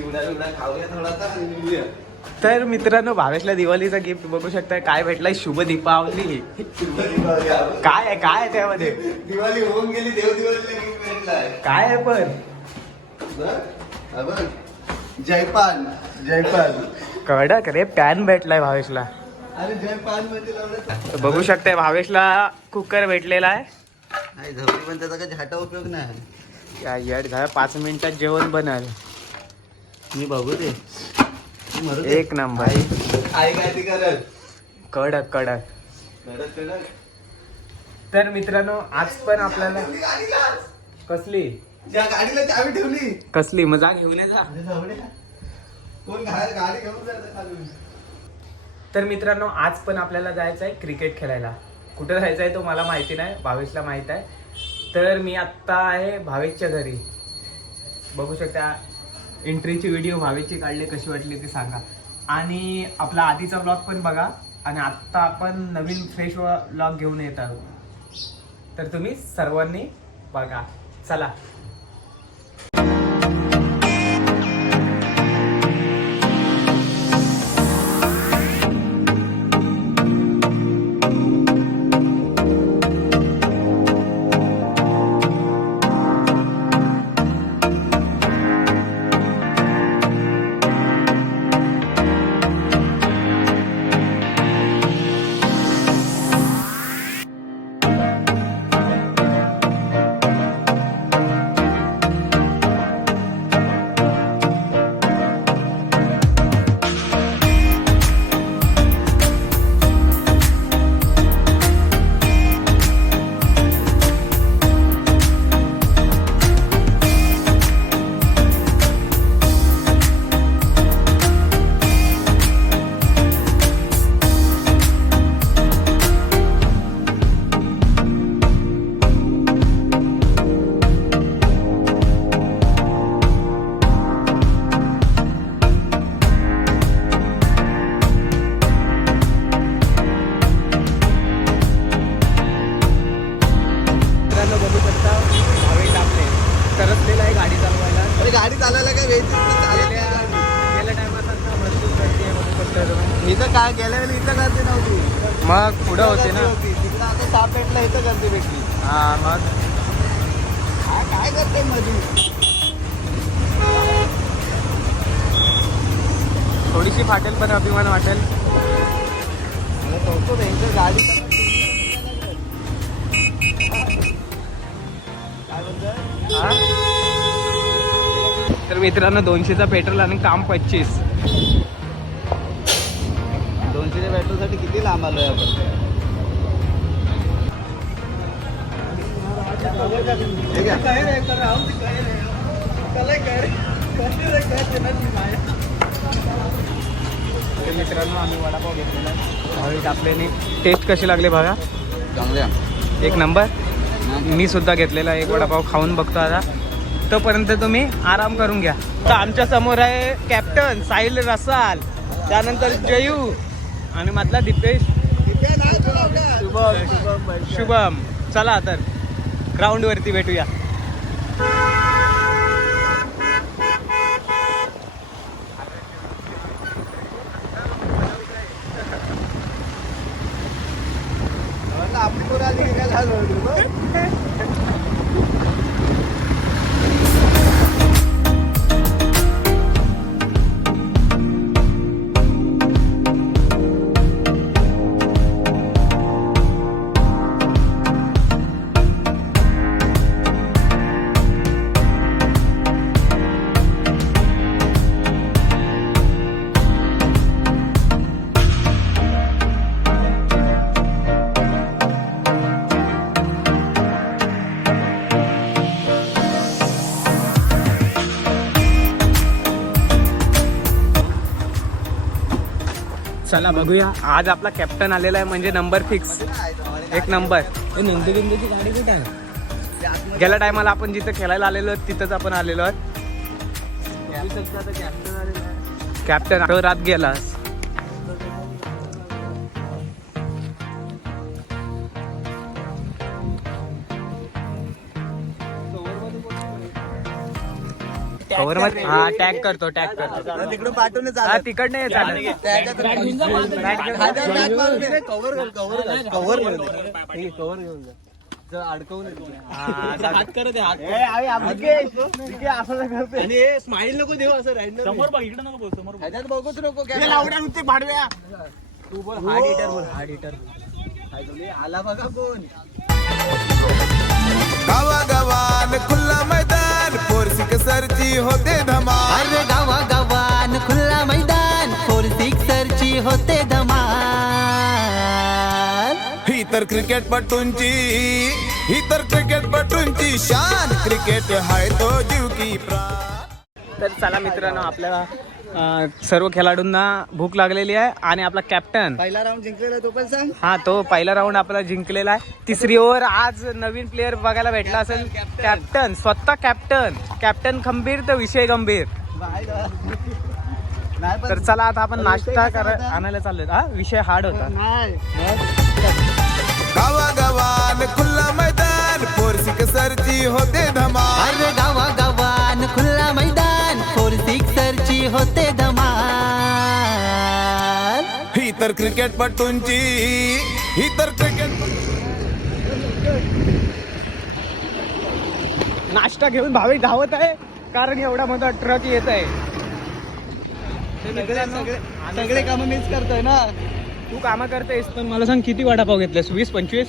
चिवडा बिवडा खाऊया थोडासा आणि निघूया. तर मित्रांनो भावेशला दिवाळीचा गिफ्ट बघू शकताय. काय भेटलाय? शुभ दीपावली. दिवाळी काय आहे? काय आहे त्यामध्ये? दिवाळी होऊन गेली देव दिवाळीला गिफ्ट भेटलाय. काय आहे पण? बघ, हा बघ. जयपान. जयपान. कडक रे पॅन भेटलाय भावेशला. अरे जयपान म्हणजे लावलं तर बघू शकताय भावेशला कुकर भेटलेला आहे. नाही झवली पण त्याचा काही झाटा उपयोग नाही. या येड झालं. पाच मिनिटात जेवण बनल. मी बघू दे. एक नंबर. आई. काय ती करत? कडक कडक. करत. तर मित्रांनो आज पण आपल्याला. कसली? ज्या गाडीला चावी ठेवली. कसली? मजा घेऊन ये जा. कोण गाडी घेऊन जातं तर मित्रांनो आज पण आपल्याला जायचं आहे क्रिकेट खेळायला. कुठं जायचं आहे तो मला माहिती नाही भावेशला माहीत आहे. तर मी आत्ता आहे भावेशच्या घरी. बघू शकता एंट्रीचे व्हिडिओ भावेचे काढले कशी वाटली ते सांगा. आणि आपला आधीचा ब्लॉग पण बघा आणि आत्ता आपण नवीन फ्रेश ब्लॉग घेऊन येत आहोत. तर तुम्ही सर्वांनी बघा. चला. मग पुढं होते ना. तिकडं आता साप पेटला इथं गर्दी भेटली हा मग? काय काय करते मध्ये थोडीशी फाटेल पण अभिमान वाटेल. मला गाडी काय बोलतोय हा? तर मित्रांनो दोनशेचा पेट्रोल आणि काम पच्चीस. पेट्रोलसाठी किती लांब आलोय आपण? आहे. मित्रांनो आम्ही वडापाव घेतलेला आपल्याने टेस्ट कशी लागली बघा. चांगल्या. एक नंबर मी सुद्धा घेतलेला एक वडापाव खाऊन बघतो आता. तोपर्यंत तुम्ही आराम करून घ्या. तर आमच्यासमोर आहे कॅप्टन साहिल रसाल. त्यानंतर जयू. आणि मधला दीपेश? शुभम. शुभम. चला तर ग्राउंड वरती भेटूया. आपली चला बघूया. आज आपला कॅप्टन आलेला आहे म्हणजे नंबर फिक्स एक नंबर नंदी बिंदूची गाडी कुठे आहे? गेल्या टायमाला आपण जिथं खेळायला आलेलो आहोत तिथंच आपण आलेलो आहोत. कॅप्टन रात गेलास. कव्हरमध्ये हा टॅग करतो टॅग करतो. तिकडून पाठवून हा तिकड नाही चालत कव्हर कव्हर कव्हर कव्हर घेऊन जा. जर अडकवून हात करत आणि स्माइल नको देऊ असं राहिलं समोर बघ इकडे नको बोल समोर ह्याच्यात बघूच नको नुसते पाडव्या तू बोल हार्ड हिटर बोल हार्ड हिटर आला बघा कोण? गावागावान खुल्ला मैदान सरची होते धमाल. अरे गावा गावान खुल्ला मैदान फोर सिक्सरची होते धमाल. ही तर क्रिकेट पटूंची ही तर क्रिकेट पटूंची शान. क्रिकेट हाय तो जीव की प्राण. तर चला मित्रांनो आपल्या अं, सर्व खेळाडूंना भूक लागलेली आहे आणि आपला कॅप्टन पहिला राऊंड जिंकलेला तो पण सांग. हा तो पहिला राऊंड आपला जिंकलेला आहे. तिसरी ओव्हर आज नवीन प्लेअर बघायला भेटला असेल. कॅप्टन स्वतः कॅप्टन कॅप्टन खंबीर तर विषय गंभीर. नाही तर चला आता आपण नाश्ता करा आणायला चाललोय. हा विषय हार्ड होता. नाही. गावागावान खुल्ला मैदान पोरसिक सरची होते धमाल. अरे गावा गावान होते धमाल ही तर क्रिकेट पटूंची ही तर क्रिकेट नाश्ता घेऊन भाविक धावत आहे कारण एवढा मोठा ट्रक येत आहे. सगळे काम मिस करतोय ना. तू कामं करतेस पण मला सांग किती वडापाव घेतलेस? वीस पंचवीस?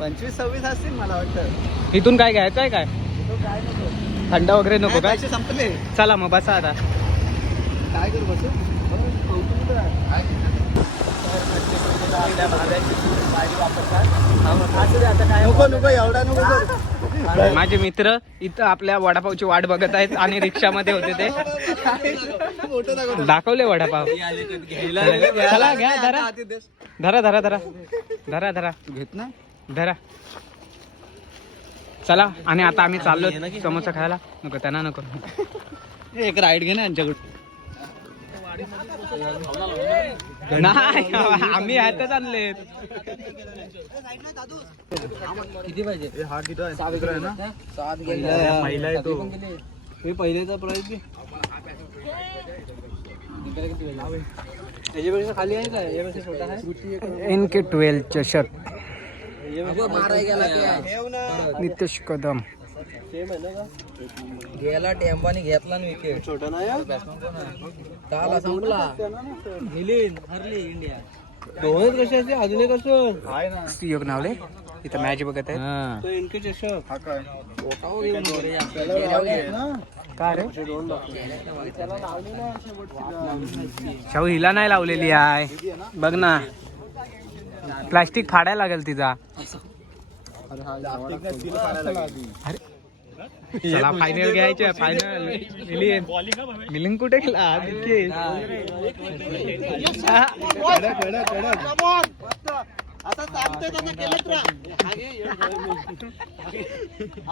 पंचवीस सव्वीस असतील मला वाटतं. इथून काय घ्यायचं आहे काय? तो काय नको. थंड वगैरे नको काय? संपले. चला मग बसा आता. काय करू बसू? नको नको एवढा नको करू. माझे मित्र इथं आपल्या वडापावची वाट बघत आहेत आणि रिक्षामध्ये होते ते. दाखवले वडापाव. चला घ्या धरा. धरा धरा धरा. धरा धरा. घेत ना. धरा. चला आणि आता आम्ही चाललो समोसा खायला. नको त्यांना नको. एक राईड घे ना यांच्याकडून. नाही आम्ही ह्यातच आणले. किती पाहिजे? हा किती आहे? सात आहे ना? सात गेला. पहिला आहे तो. हे पहिलेचा प्राइस त्याच्यापेक्षा खाली आहे का? यापेक्षा छोटा आहे? एन के ट्वेल्व चषक माराय गेला नितेश कदम. गेला टेम्पाने घेतला ना विकेट. छोटा नाही काला संपला. मिलिंद हरली इंडिया. दोनच कशाचे अजून एक असं आहे ना. योग नावले इथं मॅच बघत आहे तो इनके चषक हा काय? का रे? शाहू हिला नाही लावलेली आहे. बघ ना. प्लास्टिक फाडायला लागेल तिचा. अरे चला फायनल घ्यायचे फायनल मिलियन मिलियन कुठे गेला. हा. असं सांगतोय तसं केलंच राहा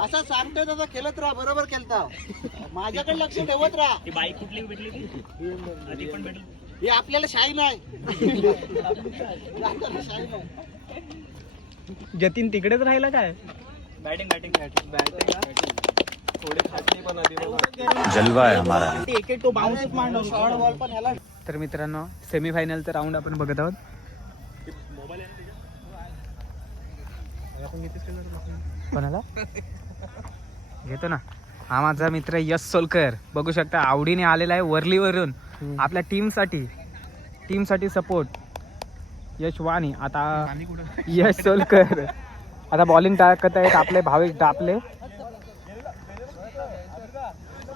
असं सांगतोय तसं केलंच राहा बरोबर केलता. माझ्याकडे लक्ष ठेवत राहा बाईक कुठली भेटली हे आपल्याला शाही नाही आपल्याला शाही नाही जतीन तिकडेच राहिला काय? बॅटिंग बॅटिंग बॅटिंग बॅटिंग जलवा आहे हमारा. एक एक तो बाउन्सच मांडव शॉर्ट बॉल पण ह्याला तर मित्रांनो सेमीफायनलचा राऊंड आपण बघत आहोत. कोणाला? घेतो ना. हा माझा मित्र यश सोलकर. बघू शकता आवडीने आलेला आहे वरलीवरून. आपल्या टीमसाठी टीमसाठी सपोर्ट यश वाणी आता यश सोलकर. आता बॉलिंग टाकत आहेत आपले भाविक डापले.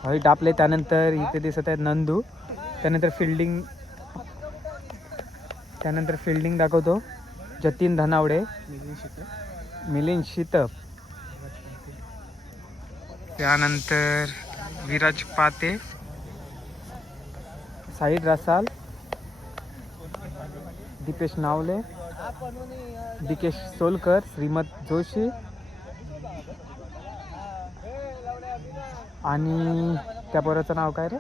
व्हाईट आपले त्यानंतर इथे दिसत आहेत नंदू. त्यानंतर फिल्डिंग त्यानंतर फिल्डिंग दाखवतो. जतीन धनावडे. मिलिंद शितप. त्यानंतर विराज पाते. साहिद रसाल. दीपेश नावले. दिकेश सोलकर श्रीमत जोशी. आणि त्या पोराचं नाव काय रे?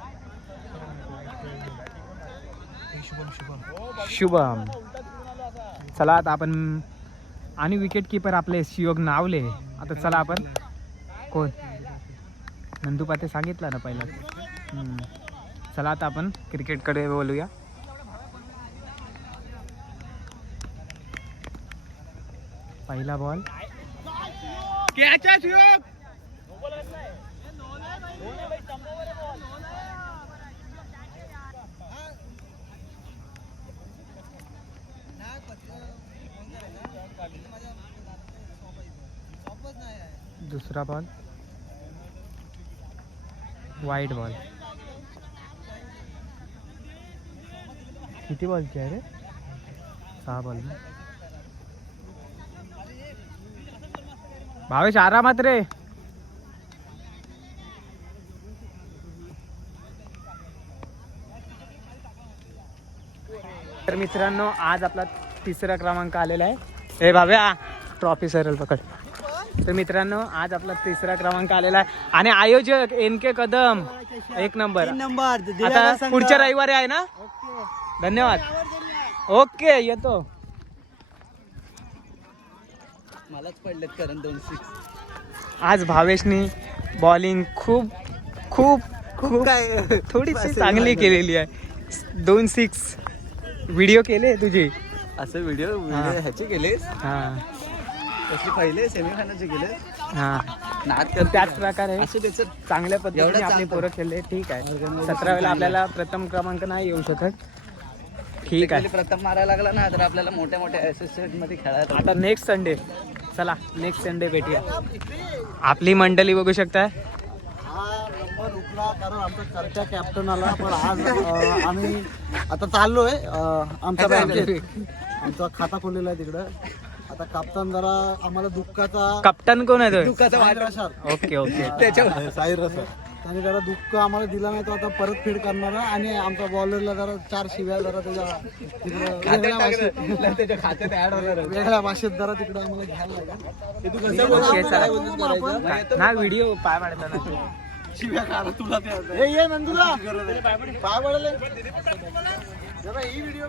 शुभम. चला आता आपण आणि विकेट किपर आपले शियोग नावले. आता चला आपण. कोण? नंदू पाते सांगितलं ना पहिला. चला आता आपण क्रिकेटकडे बोलूया. पहिला बॉल दुसरा बॉल वाईट बॉल किती बॉलची आहे रे? सहा बॉल भावेश आरामात रे. मित्रांनो आज आपला तिसरा क्रमांक आलेला आहे. ए भाव्या ट्रॉफी सरल पकड. तर मित्रांनो आज आपला तिसरा क्रमांक आलेला आहे. आणि आयोजक एन के कदम एक नंबर. नंबर. आता पुढच्या रविवारी आहे ना? धन्यवाद. ओके येतो. मलाच पडलेत कारण दोन सिक्स आज भावेशनी बॉलिंग खूप खूप खूप थोडीशी चांगली केलेली आहे. दोन सिक्स व्हिडिओ केले तुझे? असं व्हिडिओ. ह्याचे केलेस? हा. तसे पहिले सेमीफायनलचे केले हा. नाद तर त्याच प्रकारे असं त्याचं चांगल्या पद्धतीने एवढं आपले चांगलं. पोरं खेळले ठीक आहे. सतरा वेळेला आपल्याला प्रथम क्रमांक नाही येऊ शकत. ठीक आहे. प्रथम मारायला लागला ना तर आपल्याला मोठ्या मोठ्या एसोसिएटमध्ये खेळायला आता नेक्स्ट संडे चला नेक्स्ट संडे भेटूया. आपली मंडळी बघू शकता कारण आमचा करच्या कॅप्टन आला पण आज अं, आम्ही आता चाललोय अं, आमच्या बँकेत आमचा खाता खोललेला आहे तिकडं. आता कप्तान जरा आम्हाला दुःखाचा कप्तान कोण आहे तो? रसाळ. ओके. त्याने जरा दुःख आम्हाला दिला नाही तो आता परत फेड करणार आहे. आणि आमच्या बॉलरला जरा चार शिव्या जरा त्याच्या तिकडं वेगळ्या भाषेत त्याच्या खात्यात ऍड होणार वेगळ्या भाषेत जरा तिकडं आम्हाला घ्यायला लागेल. ओके चला. ना व्हिडिओ पाय शिव्या काढा तुला ते हे ये नंदुला पाय पडले ही व्हिडिओ